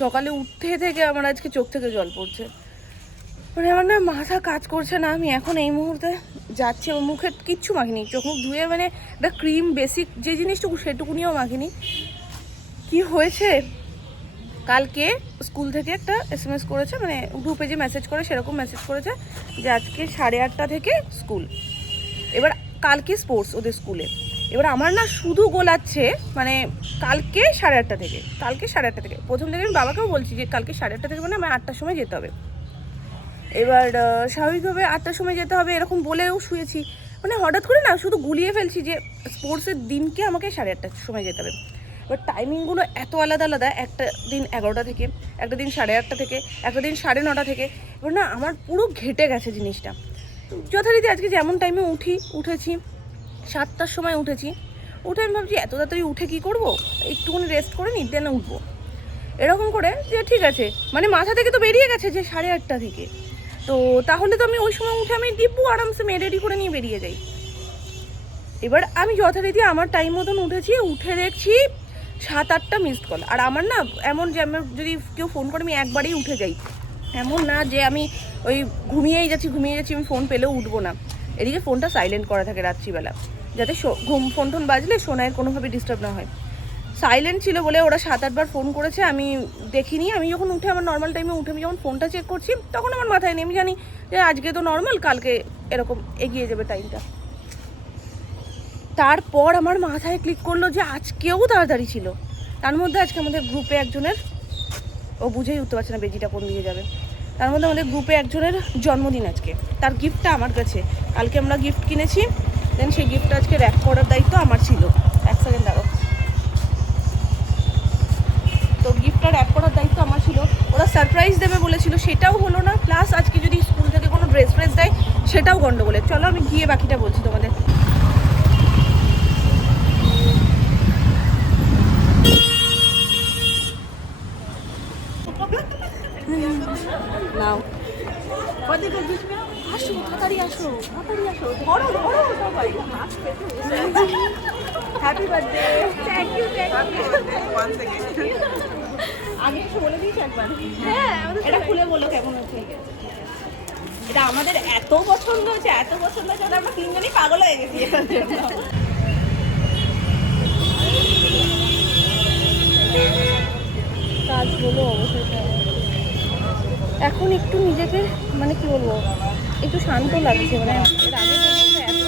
সকালে উঠে থেকে আমার আজকে চোখ থেকে জল পড়ছে, মানে আমার না মাথা কাজ করছে না। আমি এখন এই মুহূর্তে যাচ্ছি, আমার মুখে কিচ্ছু মাখিনি, চোখ মুখ ধুয়ে মানে একটা ক্রিম বেসিক যে জিনিসটুকু সেটুকুনিও মাখিনি। কি হয়েছে, কালকে স্কুল থেকে একটা SMS করেছে, মানে গ্রুপে যে মেসেজ করে সেরকম মেসেজ করেছে যে আজকে 8:30 থেকে স্কুল। এবার কালকে স্পোর্টস ওদের স্কুলে। এবার আমার না শুধু গোলাচ্ছে, মানে কালকে 8:30 থেকে, কালকে 8:30 থেকে। প্রথম থেকে আমি বাবাকেও বলছি যে কালকে 8:30 থেকে, মানে আমার 8টার সময় যেতে হবে। এবার স্বাভাবিকভাবে 8টার সময় যেতে হবে এরকম বলেও শুয়েছি, মানে হঠাৎ করে না শুধু গুলিয়ে ফেলছি যে স্পোর্টসের দিনকে আমাকে 8:30টার সময় যেতে হবে। এবার টাইমিংগুলো এত আলাদা আলাদা, একটা দিন 11টা থেকে, একটা দিন 8:30 থেকে, একটা দিন 9:30 থেকে। এবার না আমার পুরো ঘেটে গেছে জিনিসটা। যথারীতি আজকে যেমন টাইমে উঠেছি 7টার সময় উঠেছি। উঠে আমি ভাবছি এত তাড়াতাড়ি উঠে কী করবো, একটুখানি রেস্ট করে নিই দেন উঠবো, এরকম করে যে ঠিক আছে, মানে মাথা থেকে তো বেরিয়ে গেছে যে 8:30 থেকে। তো তাহলে তো আমি ওই সময় উঠে আমি দিব্যু আরামসে মেয়ে রেডি করে নিয়ে বেরিয়ে যাই। এবার আমি যথারীতি আমার টাইম মতন উঠেছি, উঠে দেখছি 7-8টা মিসড কল। আর আমার না এমন যে আমার যদি কেউ ফোন করে আমি একবারেই উঠে যাই, এমন না যে আমি ওই ঘুমিয়েই যাচ্ছি আমি ফোন পেলেও উঠবো না। এদিকে ফোনটা সাইলেন্ট করা থাকে রাত্রিবেলা, যাতে ফোন বাজলে সোনাইয়ের কোনোভাবে ডিস্টার্ব না হয়। সাইলেন্ট ছিল বলে ওরা 7-8বার ফোন করেছে, আমি দেখিনি। আমি যখন উঠে আমার নর্মাল টাইমে উঠে আমি যখন ফোনটা চেক করছি তখন আমার মাথায় নেই, আমি জানি যে আজকে তো নর্মাল, কালকে এরকম এগিয়ে যাবে টাইমটা। তারপর আমার মাথায় ক্লিক করলো যে আজকেও তাড়াতাড়ি ছিল। তার মধ্যে আজকে আমাদের গ্রুপে একজনের, ও বুঝেই উঠতে পারছে না বেজিটা কোন দিকে যাবে, তার মধ্যে আমাদের গ্রুপে একজনের জন্মদিন আজকে, তার গিফটটা আমার কাছে। কালকে আমরা গিফট কিনেছি, দেন সেই গিফটটা আজকে র্যাপ করার দায়িত্ব আমার ছিল। এক সেকেন্ড দাঁড়ো। তো গিফটটা র্যাপ করার দায়িত্ব আমার ছিল। ওরা সারপ্রাইজ দেবে বলেছিল, সেটাও হলো না। প্লাস আজকে যদি স্কুল থেকে কোনো ড্রেস দেয় সেটাও গন্ডগোলের। চলো আমি গিয়ে বাকিটা বলছি তোমাদের। নাও আসো, তাড়াতাড়ি আসো, ধরো সবাই। Happy birthday. থ্যাংক ইউ আগে এসে বলে দিয়েছি একবার। হ্যাঁ, এটা খুলে বলো কেমন হচ্ছে। এটা আমাদের এত পছন্দ হয়েছে আমরা তিনজনই পাগল হয়ে গেছি। কাজ হলো অবশ্যই। এখন একটু নিজেকে মানে কি বলবো, একটু শান্ত লাগছে। মানে এর আগে পর্যন্ত এত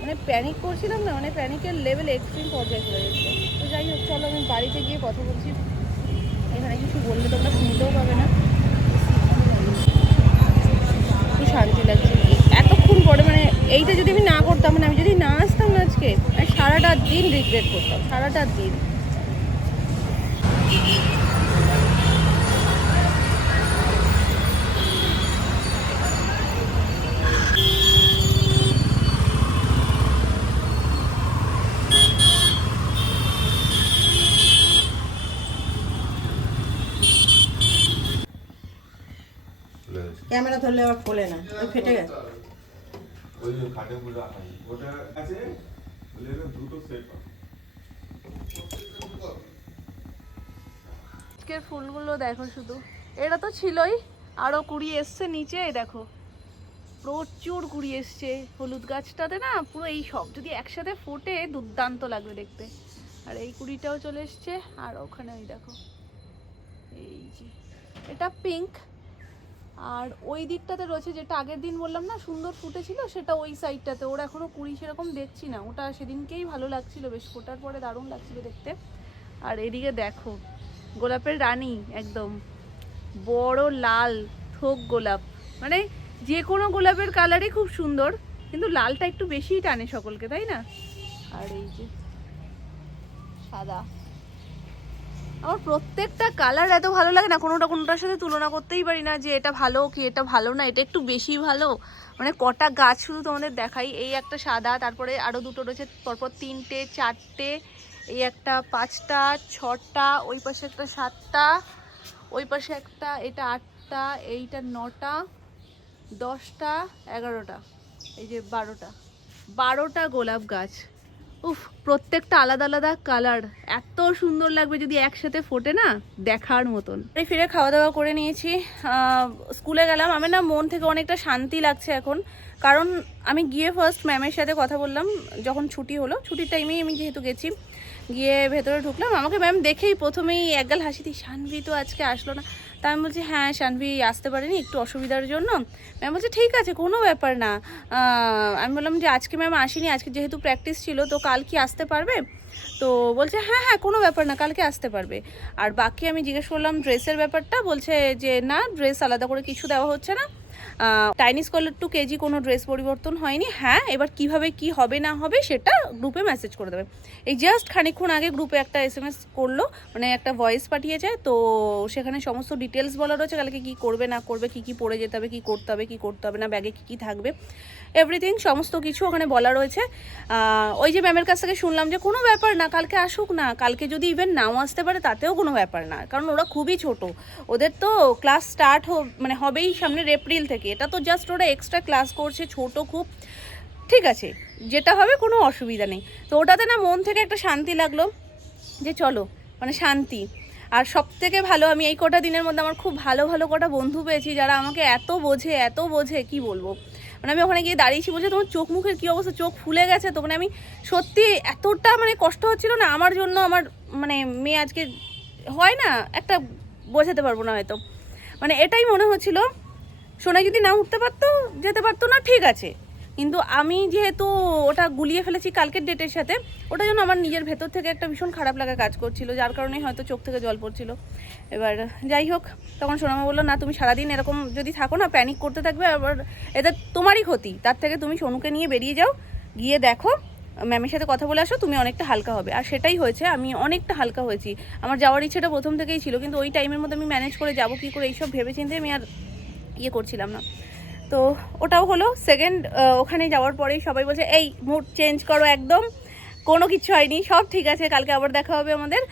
মানে প্যানিক করছিলাম না, মানে প্যানিকের লেভেল এক্সট্রিম পর্যায়ে চলে গেছে। তো যাই হোক, চলো আমি বাড়িতে গিয়ে কথা বলছি। এখানে কিছু বললে তোমরা শুনতেও পাবে না। একটু শান্তি লাগছে এতক্ষণ পরে, মানে এইটা যদি আমি না করতাম, মানে আমি যদি না আসতাম না আজকে, আমি সারাটা দিন রিগ্রেট করতাম, সারাটা দিন। ক্যামেরা ধরলে আবার খোলে না, ওই ফেটে গেছে। ওই খাটে পুরো ওটা আছে, ওই দুটো সেট। আজকের ফুলগুলো দেখো শুধু, এটা তো ছিলই, আরও কুড়ি এসছে নিচে। দেখো প্রচুর কুড়ি এসছে হলুদ গাছটাতে না, পুরো এই সব যদি একসাথে ফোটে দুর্দান্ত লাগবে দেখতে। আর এই কুড়িটাও চলে এসছে, আর ওখানে ওই দেখো এই যে এটা পিঙ্ক। আর ওই দিকটাতে রয়েছে যেটা আগের দিন বললাম না সুন্দর ফুটেছিল, সেটা ওই সাইডটাতে। ওর এখনও কুড়ি সেরকম দেখছি না, ওটা সেদিনকেই ভালো লাগছিল, বেশ ফোটার পরে দারুণ লাগছিল দেখতে। আর এদিকে দেখো গোলাপের রানী, একদম বড় লাল থোক গোলাপ, মানে যে কোনো গোলাপের কালারই খুব সুন্দর, কিন্তু লালটা একটু বেশিই টানে সকলকে, তাই না? আর এই যে সাদা, আমার প্রত্যেকটা কালার এত ভালো লাগে না, কোনোটার সাথে তুলনা করতেই পারি না যে এটা ভালো কি এটা ভালো না, এটা একটু বেশি ভালো। মানে কটা গাছ শুধু তোমাদের দেখাই, এই একটা সাদা, তারপরে আরও দুটো রয়েছে পরপর 3টে 4টে, এই একটা 5টা 6টা, ওই পাশে একটা 7টা, ওই পাশে একটা, এটা 8টা, এইটা 9টা 10টা 11টা, এই যে 12টা গোলাপ গাছ। উফ, প্রত্যেকটা আলাদা আলাদা কালার, এত সুন্দর লাগবে যদি একসাথে ফোটে না, দেখার মতন। ফিরে খাওয়া দাওয়া করে নিয়েছি, স্কুলে গেলাম। আমি না মন থেকে অনেকটা শান্তি লাগছে এখন, কারণ আমি গিয়ে ফার্স্ট ম্যামের সাথে কথা বললাম যখন ছুটি হলো, ছুটির টাইমেই আমি যেহেতু গেছি, গিয়ে ভেতরে ঢুকলাম। আমাকে ম্যাম দেখেই প্রথমেই একগাল হাসি দিই, শানভি তো আজকে আসলো না। তা আমি বলছি হ্যাঁ শানভি আসতে পারেনি, একটু অসুবিধার জন্য। ম্যাম বলছে ঠিক আছে, কোনো ব্যাপার না। আমি বললাম যে আজকে ম্যাম আসেনি, আজকে যেহেতু প্র্যাকটিস ছিল, তো কাল কি আসতে পারবে? তো বলছে হ্যাঁ হ্যাঁ কোনো ব্যাপার না, কালকে আসতে পারবে। আর বাকি আমি জিজ্ঞেস করলাম ড্রেসের ব্যাপারটা, বলছে যে না, ড্রেস আলাদা করে কিছু দেওয়া হচ্ছে না, টাইনি স্কলার টু কেজি কোনো ড্রেস পরিবর্তন হয়নি। হ্যাঁ, এবার কিভাবে কি হবে না হবে সেটা গ্রুপে মেসেজ করে দেবে। এই জাস্ট খানিকক্ষণ আগে গ্রুপে একটা SMS করলো, মানে একটা ভয়েস পাঠিয়েছে, তো সেখানে সমস্ত ডিটেলস বলা রয়েছে, কালকে কি করবে না করবে, কি কি পরে যেতে হবে, কি করতে হবে কি করতে হবে না, ব্যাগে কি কি থাকবে, এভরিথিং সমস্ত কিছু ওখানে বলা রয়েছে। ওই যে ম্যামের কাছ থেকে শুনলাম যে কোনো ব্যাপার না, কালকে আসুক না, কালকে যদি ইভেন নাও আসতে পারে তাতেও কোনো ব্যাপার না, কারণ ওরা খুবই ছোট, ওদের তো ক্লাস স্টার্ট মানে হবেই সামনের এপ্রিল থেকে, এটা তো জাস্ট ওরা এক্সট্রা ক্লাস করছে, ছোট খুব, ঠিক আছে, যেটা হবে কোনো অসুবিধা নেই। তো ওটাতে না মন থেকে একটা শান্তি লাগলো যে চলো, মানে শান্তি। আর সব থেকে ভালো, আমি এই কটা দিনের মধ্যে আমার খুব ভালো ভালো কটা বন্ধু পেয়েছি যারা আমাকে এত বোঝে কি বলবো। মানে আমি ওখানে গিয়ে দাঁড়িয়েছি, বলছে তোমার চোখ মুখের কী অবস্থা, চোখ ফুলে গেছে তো। মানে আমি সত্যি এতটা মানে কষ্ট হচ্ছিল না আমার জন্য, আমার মানে মেয়ে আজকে হয় না একটা, বোঝাতে পারবো না হয়তো, মানে এটাই মনে হচ্ছিল। সোনা যদি না উঠতে পারতো, যেতে পারতো না, ঠিক আছে, কিন্তু আমি যেহেতু ওটা গুলিয়ে ফেলেছি কালকের ডেটের সাথে, ওটার জন্য আমার নিজের ভেতর থেকে একটা ভীষণ খারাপ লাগা কাজ করছিল, যার কারণে হয়তো চোখ থেকে জল পড়ছিল। এবার যাই হোক, তখন সোনামা বললো না, তুমি সারাদিন এরকম যদি থাকো না, প্যানিক করতে থাকবে, আবার এটা তোমারই ক্ষতি, তার থেকে তুমি সোনুকে নিয়ে বেরিয়ে যাও, গিয়ে দেখো, ম্যামের সাথে কথা বলে আসো, তুমি অনেকটা হালকা হবে। আর সেটাই হয়েছে, আমি অনেকটা হালকা হয়েছি। আমার যাওয়ার ইচ্ছেটা প্রথম থেকেই ছিল, কিন্তু ওই টাইমের মধ্যে আমি ম্যানেজ করে যাবো কী করে এইসব ভেবেচিন্তে আমি আর করছিলাম না। তো ওটাও হলো। সেকেন্ড ওখানে যাওয়ার পরেই সবাই বলছে এই মুড চেঞ্জ করো, একদম কোনো কিছু হয়নি, সব ঠিক আছে, কালকে আবার দেখা হবে আমাদের।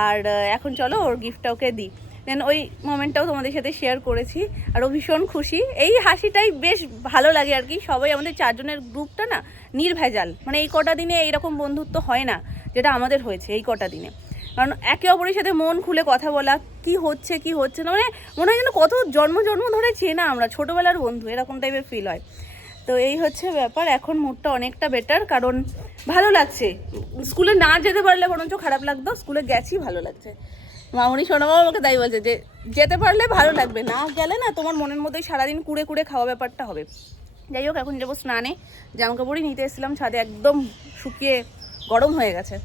আর এখন চলো ওর গিফটটা ওকে দিই। দেন ওই মোমেন্টটাও তোমাদের সাথে শেয়ার করেছি, আর ও ভীষণ খুশি। এই হাসিটাই বেশ ভালো লাগে আর কি। সবাই আমাদের 4 জনের গ্রুপটা না নির্ভেজাল, মানে এই কটা দিনে এইরকম বন্ধুত্ব হয় না যেটা আমাদের হয়েছে এই কটা দিনে। কারণ একে অপরের সাথে মন খুলে কথা বলা, কি হচ্ছে না, মানে মনে হয় যেন কত জন্ম ধরে চেনা আমরা, ছোটোবেলার বন্ধু, এরকম টাইপের ফিল হয়। তো এই হচ্ছে ব্যাপার। এখন মুডটা অনেকটা বেটার, কারণ ভালো লাগছে। স্কুলে না যেতে পারলে বরঞ্চ খারাপ লাগতো, স্কুলে গেছি ভালো লাগছে। মামনি সোনামাও আমাকে তাই বলছে যে যেতে পারলে ভালো লাগবে, না গেলে না তোমার মনের মধ্যে সারাদিন কুড়ে খাওয়া ব্যাপারটা হবে। যাই হোক, এখন যাবো স্নানে, জামাকাপড়ই নিতে এসেছিলাম ছাদে, একদম শুকিয়ে গরম হয়ে গেছে।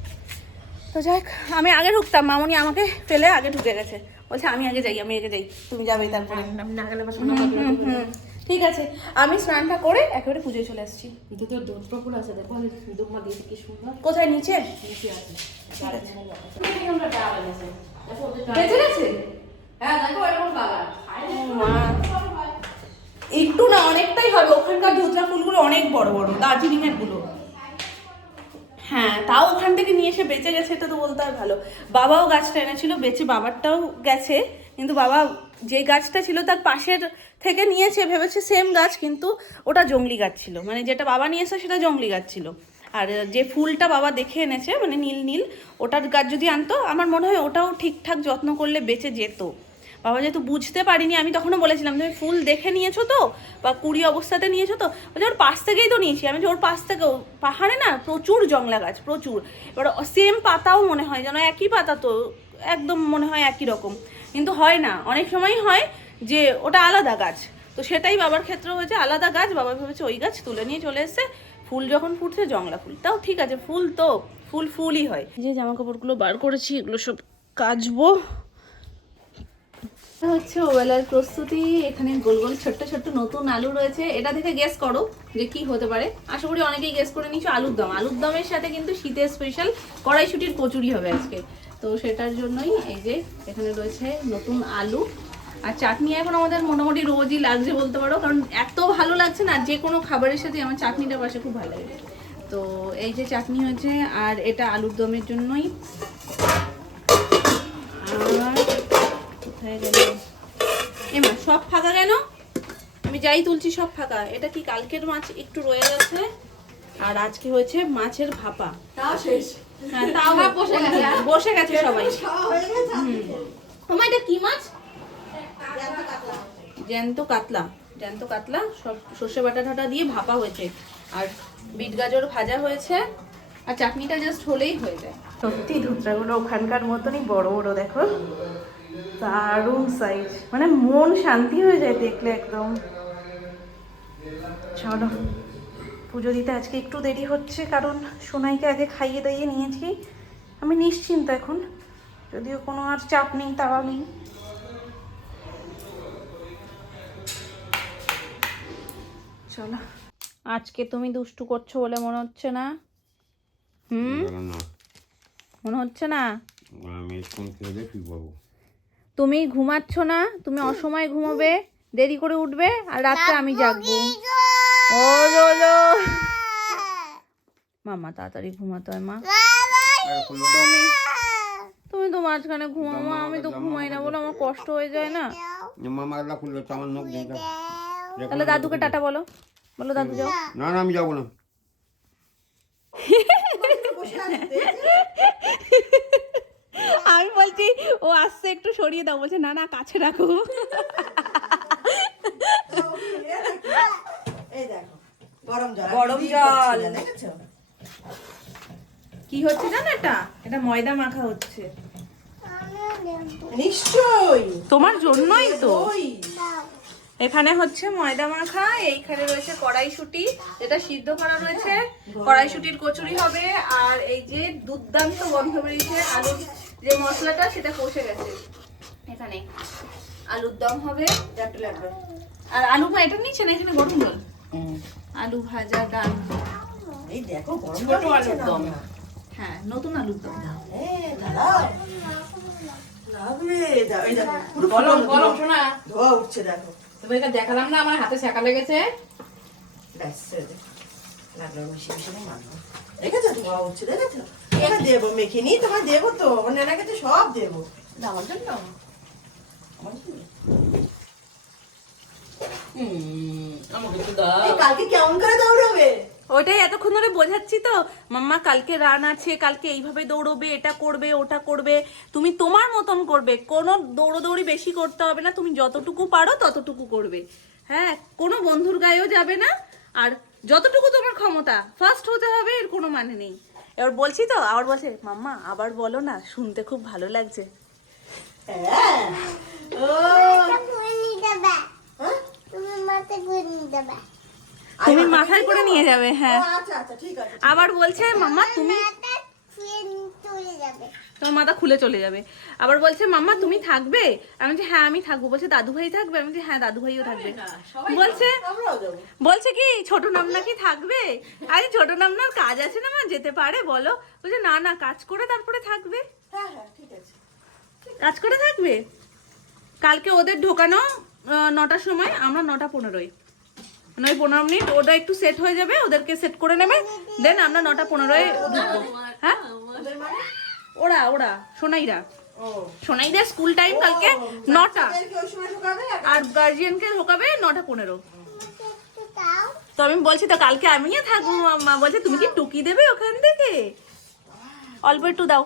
তো যাই, আমি আগে ঢুকতাম, মামনি আমাকে ফেলে আগে ঢুকে গেছে, বলছে আমি আগে যাই, তুমি যাবে তারপরে। না গেলে ঠিক আছে, আমি স্নানটা করে একেবারে পুজোয় চলে আসছি। দুধ আছে, দেখো দুধ দিয়ে কি সুন্দর। কোথায়? নিচে আছে। বেঁচে গেছে। হ্যাঁ দেখো এরকম কালার একটু না অনেকটাই হবে, ওখানকার ধুতরা ফুলগুলো অনেক বড় বড়, দার্জিলিং এর গুলো। হ্যাঁ, তাও ওখান থেকে নিয়ে এসে বেঁচে গেছে, এটা তো বলতে হয় ভালো। বাবাও গাছটা এনেছিল, বেঁচে বাবারটাও গেছে, কিন্তু বাবা যে গাছটা ছিল তার পাশের থেকে নিয়েছে, ভেবেছে সেম গাছ, কিন্তু ওটা জংলি গাছ ছিল, মানে যেটা বাবা নিয়েছে সেটা জংলি গাছ ছিল। আর যে ফুলটা বাবা দেখে এনেছে, মানে নীল নীল, ওটার গাছ যদি আনতো আমার মনে হয় ওটাও ঠিকঠাক যত্ন করলে বেঁচে যেত। বাবা যেহেতু বুঝতে পারিনি, আমি তখনও বলেছিলাম তুমি ফুল দেখে নিয়েছো তো, বা কুড়ি অবস্থাতে নিয়েছো তো, ওর পাশ থেকেই তো নিয়েছি আমি, যে ওর পাশ থেকেও পাহাড়ে না প্রচুর জংলা গাছ, প্রচুর। এবার সেম পাতাও মনে হয় যেন একই পাতা, তো একদম মনে হয় একই রকম, কিন্তু হয় না, অনেক সময়ই হয় যে ওটা আলাদা গাছ। তো সেটাই বাবার ক্ষেত্রে হয়েছে, আলাদা গাছ, বাবা ভেবেছে ওই গাছ, তুলে নিয়ে চলে এসছে। ফুল যখন ফুটছে জংলা ফুল, তাও ঠিক আছে, ফুল তো ফুলই হয়। যে জামা কাপড়গুলো বার করেছি এগুলো সব কাচবো। হচ্ছে ওবেলার প্রস্তুতি। এখানে গোল গোল ছোট্ট ছোট্ট নতুন আলু রয়েছে, এটা থেকে গেস করো যে কি হতে পারে। আশা করি অনেকেই গেস করে নিচ্ছ আলুর দম। আলুর দমের সাথে কিন্তু শীতের স্পেশাল কড়াইশুটির কচুরি হবে আজকে, তো সেটার জন্যই এই যে এখানে রয়েছে নতুন আলু আর চাটনি। এখন আমাদের মোটামুটি রোজই লাগছে বলতে পারো, কারণ এত ভালো লাগছে না, যে কোনো খাবারের সাথে আমার চাটনিটা পাশে খুব ভালো লাগে। তো এই যে চাটনি হয়েছে, আর এটা আলুর দমের জন্যই। আর কোথায় গেল এমা, সব ফাঁকা কেন? আমি যাই তুলছি সব ফাঁকা। এটা কি কালকের মাছ একটু রয়ে গেছে, আর আজকে হয়েছে মাছের ভাপা। তাও শেষ। হ্যাঁ তাও বসে গেছে সবাই। এটা কি মাছ? জ্যান্ত কাতলা। জ্যান্ত কাতলা সব সর্ষে বাটা ঠাটা দিয়ে ভাপা হয়েছে, আর বিট গাজর ভাজা হয়েছে, আর চাটনিটা জাস্ট হলেই হয়ে যায়। সত্যি ধুতরাগুলো ওখানকার মতনই বড় বড়, দেখো দারুণ সাইজ, মানে মন শান্তি হয়ে যায় দেখলে একদম। চলো পুজো দিতে আজকে একটু দেরি হচ্ছে, কারণ সোনাইকে আগে খাইয়ে দাইয়ে নিয়েছি, আমি নিশ্চিন্ত এখন, যদিও কোনো আর চাপ নেই, তাওয়া নেই। চলো, আজকে তুমি দুষ্টু করছো বলে মনে হচ্ছে না? মনে হচ্ছে না? তুমি ঘুমাচ্ছ না, তুমি অসময়ে ঘুমাবে, দেরি করে উঠবে, আর রাত্রে আমি জাগবো। ও লোলো মামা তাড়াতাড়ি ঘুমাতে হয় মা। তুমি তো মাঝখানে ঘুমাও, আমি তো ঘুমাই না বলে আমার কষ্ট হয়ে যায় না। তাহলে দাদুকে টাটা বলো, বলো দাদু যাও। না না আমি যাবো না। আমি বলছি ও আসছে একটু সরিয়ে দাও, বলছে না না কাছে রাখো। গরম জল কি হচ্ছে জানো? এটা ময়দা মাখা হচ্ছে নিশ্চয়ই তোমার জন্যই তো। এখানে হচ্ছে ময়দা মাখা, এইখানে রয়েছে কড়াইশুঁটি যেটা সিদ্ধ করা রয়েছে, কড়াইশুঁটির কচুরি হবে, আর এই যে দুর্দান্ত গন্ধ বেরিয়েছে আলুর যে মশলাটা সেটা কষে গেছে। এখানে আলুর দম হবে, আর আলু এটা নিচ্ছে না, এখানে গরম জল, আলু ভাজা, ডাল, এই দেখো গরম ছোট আলুর দম। হ্যাঁ নতুন আলুর দম। গরম গরম শোনা ধোয়া উঠছে, দেখো তুমি এটা দেখালাম না, আমার হাতে ছেঁকা লেগেছে। দেখেছো ধোয়া উঠছে, দেখেছো? এটা দেবো মেখে নিই, তোমার দেবো তো, আমার নানাকে তো সব দেবো। আমার জন্য আমাকে তো দাও। এই কালকে কেমন করে দৌড়াবে? ওইটাই এতক্ষণ ধরে বোঝাচ্ছি তো, মাম্মা কালকে রান আছে, কালকে এইভাবে দৌড়বে, এটা করবে, ওটা করবে, তুমি তোমার মতন করবে, কোনো দৌড়োদৌড়ি বেশি করতে হবে না, তুমি যতটুকু পারো ততটুকু করবে। হ্যাঁ, কোনো বন্ধুর গায়েও যাবে না, আর যতটুকু তোমার ক্ষমতা ফার্স্ট হতে হবে, এর কোনো মানে নেই। এবার বলছি তো, আবার বলছে মাম্মা আবার বলো না, শুনতে খুব ভালো লাগছে। হ্যাঁ ও তুমি মাথায় করে নিয়ে যাবে। হ্যাঁ আচ্ছা আচ্ছা ঠিক আছে। আবার বলছে মাম্মা তুমি, তোমার মাথা খুলে চলে যাবে। আবার বলছে মাম্মা তুমি থাকবে, আমি বলছি হ্যাঁ আমি থাকবো। বলছে দাদু ভাই থাকবে, আমি বলছি হ্যাঁ দাদু ভাইও থাকবে। বলছে আমরাও যাবো। বলছে কি ছোট নামনা কি থাকবে? আরে ছোট নামনার কাজ আছে না মা, যেতে পারে বলো? বলছে না না কাজ করে তারপরে থাকবে। হ্যাঁ হ্যাঁ ঠিক আছে। কাজ করে থাকবে। কালকে ওদের ঢোকানো 9টার সময়, আমরা 9:15, 9:15 ওটা একটু সেট হয়ে যাবে, ওদেরকে সেট করে নেবে, দেন আমরা 9:15 ঢুকবো। হ্যাঁ ওরা ওরা সোনাইরা, ও সোনাইদের স্কুল টাইম কালকে 9টা, এদেরকে ওই সময় ঢোকাবে আর গার্জিয়ানকে ঢোকাবে 9:15। তো আমি বলছি তো কালকে আমিও থাকবো মাম্মা। বলছে তুমি কি টুকি দেবে ওখান থেকে? অল্প একটু দাও।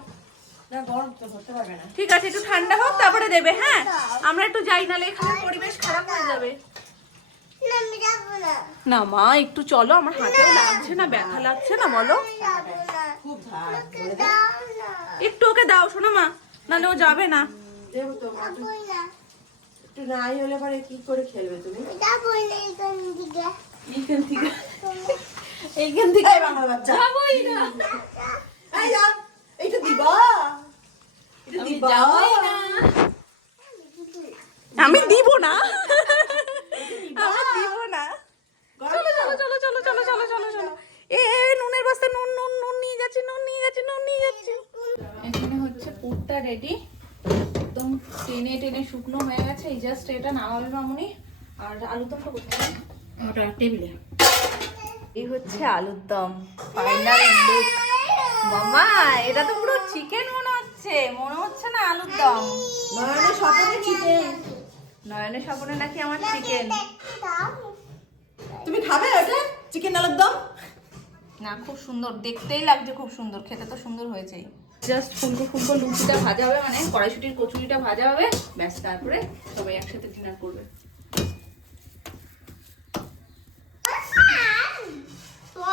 না গরম তো হতে পারবে না। ঠিক আছে একটু ঠান্ডা হোক তারপরে দেবে। হ্যাঁ আমরা একটু যাই, নালে এখানে পরিবেশ খারাপ হয়ে যাবে। না মা একটু চলো, আমার হাতেও লাগছে না, ব্যথা লাগছে না, বলো খুব ধার একটু ওকে দাও শোনো মা, নাহলে ও যাবে না। দেবো তো একটু নাই হলে পরে কি করে খেলবে তুমি? এইখান থেকে এইখান থেকে এই বাংলা বাচ্চা যাবোই না, এই যা এইটা দিবা, এটা দিবা আমি দিব না, আমি দিব না। চলো চলো চলো চলো চলো চলো চলো চলো। এ নুনের বস্তা, নুন নুন নুন নিয়ে যাচ্ছি, নুন নিয়ে যাচ্ছি, নুন নিয়ে যাচ্ছি। এখানে হচ্ছে পুরটা রেডি, একদম টেনে টেনে শুকনো হয়ে গেছে। এই জাস্ট এটা নামাবে মামুনি। আর আলুর দমটা কোথায়? ওটা টেবিলে। এই হচ্ছে আলুর দম, ফাইনাল লুক। মামা এটা তো পুরো চিকেন মনে হচ্ছে না আলুর দম। নয়নের স্বপ্নে চিকেন, নয়নের স্বপ্নে নাকি আমার চিকেন। তুমি খাবে ওটা চিকেন আলুর দম? না খুব সুন্দর, দেখতেই লাগছে খুব সুন্দর, খেতে তো সুন্দর হয়েছেই। জাস্ট ফুলকো ফুলকো লুচিটা ভাজা হবে, মানে কড়াইশুটির কচুরিটা ভাজা হবে, ব্যাস তারপরে সবাই একসাথে ডিনার করবে।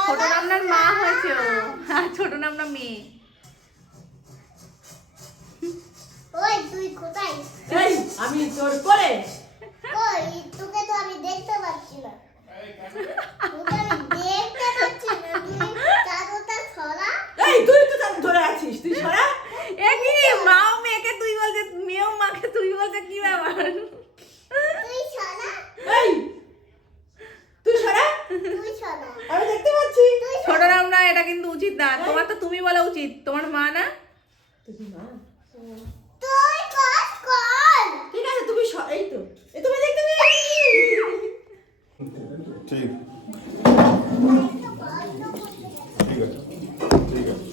ছোট নামনার মা হয়েছে ও, আর ছোট নামনা মেয়ে। ওই তুই কোথায়? এই আমি তোর করে ওই তোকে তো আমি দেখতে পাচ্ছি না। তোকে আমি দেখতে পাচ্ছি না, তুই চাদরটা ছড়া। এই তুই তো তার ধরে আছিস, তুই সরা। এ কি মাও মেয়েকে তুই বলছে, মেয়েও মাকে তুই বলছে, কি ব্যাপার? তুই ছড়া, এই তুই সরা, তুই ছড়া। আমি দেখতে পাচ্ছি। ছোট নামনা, এটা কিন্তু উচিত না, তোমার তো তুমি বলা উচিত, তোমার মা না। তুই মা, তুই কাজ কর। ঠিক আছে তুমি এই তো, এই তুমি দেখতে পেয়ে। ঠিক ঠিক আছে ঠিক আছে।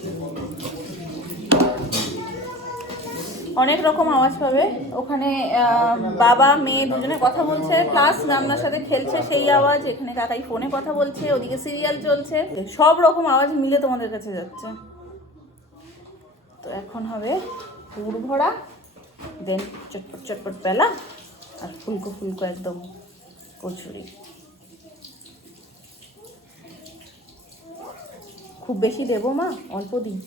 অনেক রকম আওয়াজ পাবে ওখানে, বাবা মেয়ে দুজনে কথা বলছে, প্লাস নামনার সাথে খেলছে সেই আওয়াজ, এখানে কাকাই ফোনে কথা বলছে, ওদিকে সিরিয়াল চলছে, সব রকম আওয়াজ মিলে তোমাদের কাছে যাচ্ছে। তো এখন হবে পুর ভরা, দেন চটপট চটপট পেলা, আর ফুলকো ফুলকো একদম কচুরি। খুব বেশি দেবো মা, অল্প দিন,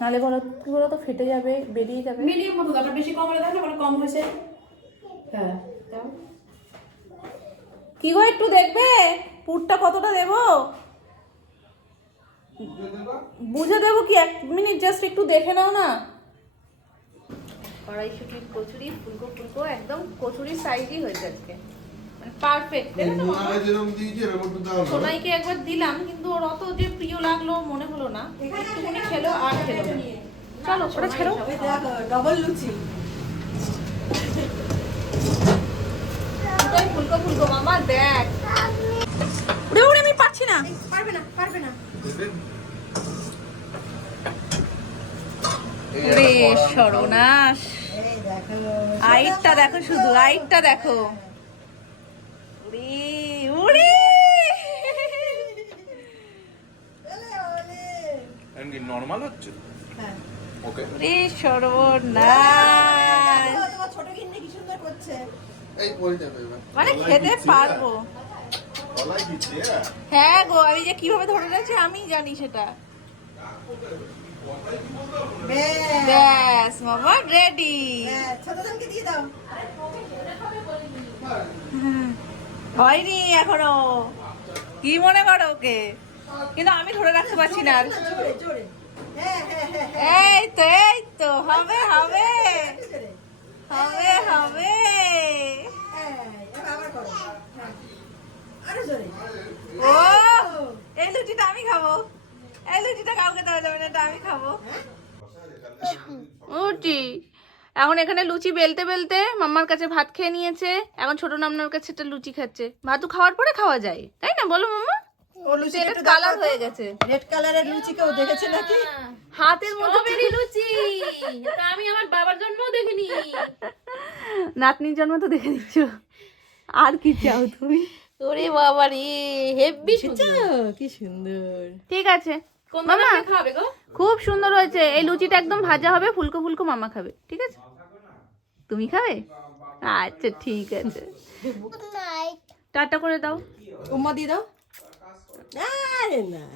নাহলে বলো কি বলো তো ফেটে যাবে, বেরিয়ে যাবে। মিডিয়াম মতো দাও, বেশি কম হলে দাও না, মানে কম হয়েছে। হ্যাঁ দাও। কি গো একটু দেখবে পুরটা কতটা দেবো, বুঝে দেবো কি, 1 মিনিট জাস্ট একটু দেখে নাও না। কড়াইশুটির কচুরি ফুলকো ফুলকো একদম কচুরির সাইজই হয়েছে আজকে, মানে পারফেক্ট। যেরকম দিয়েছি এরকম একটু দাও না। সোনাইকে একবার দিলাম কিন্তু ওর অত যে প্রিয় লাগলো মনে হলো না, একটুখানি খেলো আর খেলো না। চলো ওটা ছেড়ো। ওই দেখো ডবল লুচি। দুটোই ফুলকো ফুলকো মামা, দেখ। উড়ে উড়ে আমি পারছি না। পারবে না, পারবে না। রে সর্বনাশ, এই দেখো আইটটা দেখো, শুধু আইটটা দেখো। উড়ে উড়ে এমনি নরমাল হচ্ছে। হ্যাঁ ওকে রে সর্বনাশ, তোমার ছোট গিন্নি কি সুন্দর করছে। এই পড়ে যাবে এবার। মানে খেতে পারবো। গলায় দিচ্ছে হ্যাঁ। হ্যাঁ গো, আমি যে কিভাবে ধরে রাখছি আমি জানি সেটা। ব্যাস মামা রেডি। ছোটজনকে দিয়ে দাও। হয়নি এখনো, কি মনে করো ওকে, কিন্তু আমি ধরে রাখতে পারছি না আর। জোরে জোরে। হ্যাঁ হ্যাঁ হ্যাঁ এই তো হবে হবে জোরে। হবে হবে। হ্যাঁ এবার আবার করো। হ্যাঁ আরো জোরে। ও এই লুচিটা আমি খাবো, এই লুচিটা কাউকে দেওয়া যাবে না, এটা আমি খাবো। উঠি এখন এখানে লুচি বেলতে বেলতে মাম্মার কাছে ভাত খেয়ে নিয়েছে, এখন ছোট নামনার কাছে একটা লুচি খাচ্ছে। ভাতু খাওয়ার পরে খাওয়া যায় তাই না, বলো মাম্মা? ও লুচি এটা একটু কালার হয়ে গেছে, রেড কালারের লুচি কেউ দেখেছে নাকি? হাতের মধ্যে স্ট্রবেরি লুচি, তা আমি আমার বাবার জন্মও দেখিনি। নাতনির জন্ম তো দেখে নিচ্ছ, আর কি চাও তুমি? ওরে বাবা রে, হেভি সুন্দর। কি সুন্দর। ঠিক আছে কোন মামা, দাদা খাবে গো? খুব সুন্দর হয়েছে। এই লুচিটা একদম ভাজা হবে, ফুলকো ফুলকো মামা খাবে, ঠিক আছে? তুমি খাবে? আচ্ছা ঠিক আছে, গুড নাইট। টাটা করে দাও। উম্মা দিয়ে দাও। আরে না